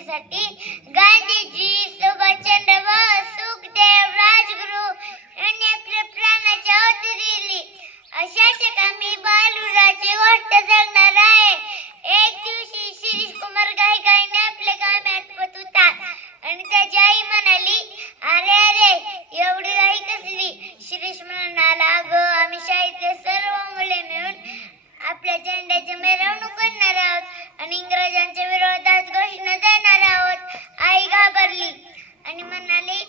घेण्यासाठी गांधीजी, सुभाषचंद्र बोस, सुखदेव, राजगुरू यांनी आपल्या प्राणाची आहुती दिली. अशाच एका मी बालुराची गोष्ट सांगणार आहे. एक दिवशी शिरीष कुमार गायीने आपले काम आटपत होता आणि त्याची आई म्हणाली, अरे अरे एवढी घाई कसली? शिरीष म्हणाला, अगं आम्ही शाळेतले सर्व मुले मिळून आपल्या झेंड्याची मिरवणूक करणार आहोत आणि इंग्रजांच्या विरोधात घोषणा देणार आहोत. आई घाबरली आणि म्हणाली,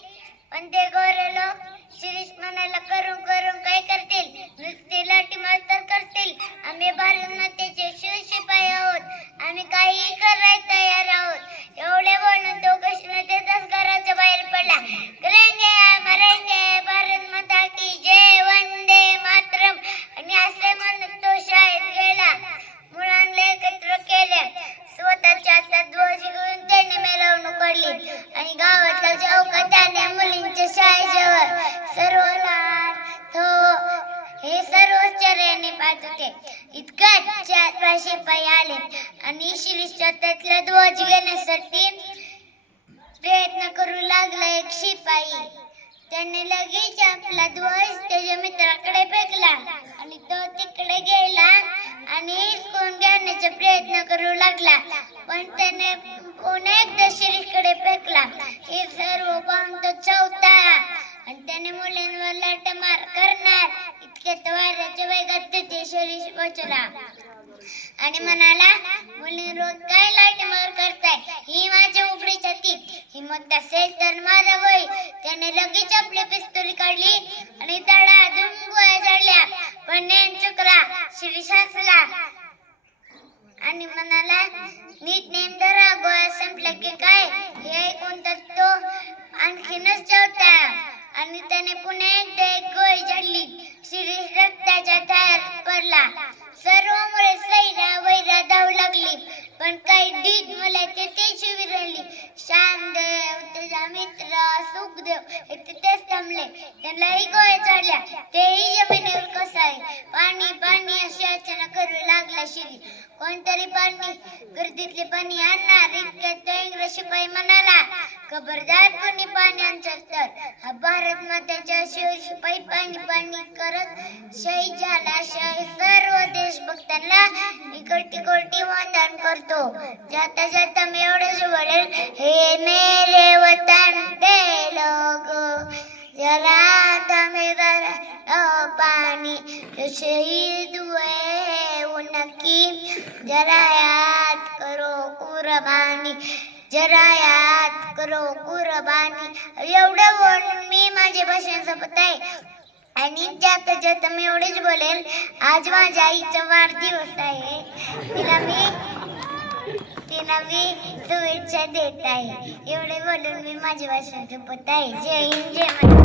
पण ते गोरे लोक? शिरीष म्हणाला, करून करून काय करतील? नुसते लाठी मास्तर करतील. आम्ही भारत मातेचे शिपाई आहोत, आम्ही काहीही करायला तयार आहोत. एवढे बोलून तो घोषणा देताच घराच्या बाहेर पडला. करेंगे मरेंगे, भारत माता की जय, वंदे मातरम आणि असे म्हणत तो शाळेत गेला. मुलांना एकत्र केले. स्वतःच्या हातात ध्वज घेऊन त्याने मिरवणूक काढली आणि गावातल्या चौकात आल्या. मुलींच्या शाळेजवळ सर्व लहान हे सर्व चर्याने पाहत होते. इतक्यात 4 शिपाई आले आणि शिरीषच्या हातातला ध्वज घेण्यासाठी प्रयत्न करू लागला. एक शिपाई त्याने लगेच आपला ध्वज त्याच्या मित्राकडे फेकला आणि तो तिकडे गेला आणि हिसकून घेण्याचा प्रयत्न करू लागला, पण त्याने पुन्हा एकदा शिरीषकडे फेकला. हे सर्व पाहून तो चौथा आणि त्याने मुलींवर लाठमार करणार. इतक्यात वाऱ्याच्या वेगात तिथे शिरीष पोहोचला आणि म्हणाला, मुली रोज काय लाठमार करताय? ही माझ्या उपरी छाती, हिम्मत असेल तर माझा होय. त्याने लगेच आपली पिस्तुली काढली आणि धडाधूम गोळ्या झाडल्या, पण नेम चुकला. शिरीष हसला आणि म्हणाला, नीट नेम धरा, गोळ्या संपल्या की काय? हे ऐकून तर तो आणखीनच चौथा आणि त्याने पुन्हा एकदा एक गोळी झाडली. शिरीष रक्ताच्या थरार पडला. सर्व मुले सैरा वैरा धावू लागली, पण काही ढीग मुले तिथेच उभी राहिली. शांतदेव, त्याचा मित्र सुखदेव हे तिथेच थांबले. त्यांनाही गोळ्या चढल्या. तेही जमिनीवर कोसळले. पाणी पाणी असे अचानक करू लागला शिरीष. कोणतरी पाणी गर्दीतले पाणी आणणार. इतक्यात तो इंग्रज शिपाई म्हणाला, खबरदार कोणी पाणी आणलं तर हा भारत मातेचा शिपाई पाणी पाणी करत शहीद झाला. सर्व देशभक्तांना इकडे वंदन करतो. जाता जाता मी एवढंच बोलेल, हे मेरे वतन के लोग जरा तुम्हें पानी जो शहीद हुए हैं उनकी जरा याद करो कुर्बानी, जरा याद करो कुर्बानी. एवढं बोलून मी माझे भाषण संपत आहे आणि जाता जाता मी एवढेच बोलेल, आज माझ्या आईचा वाढदिवस आहे. तिला मी शुभेच्छा देत आहे. एवढे बोलून मी माझे भाषण संपत आहे. जय हिंद, जय महाराष्ट्र.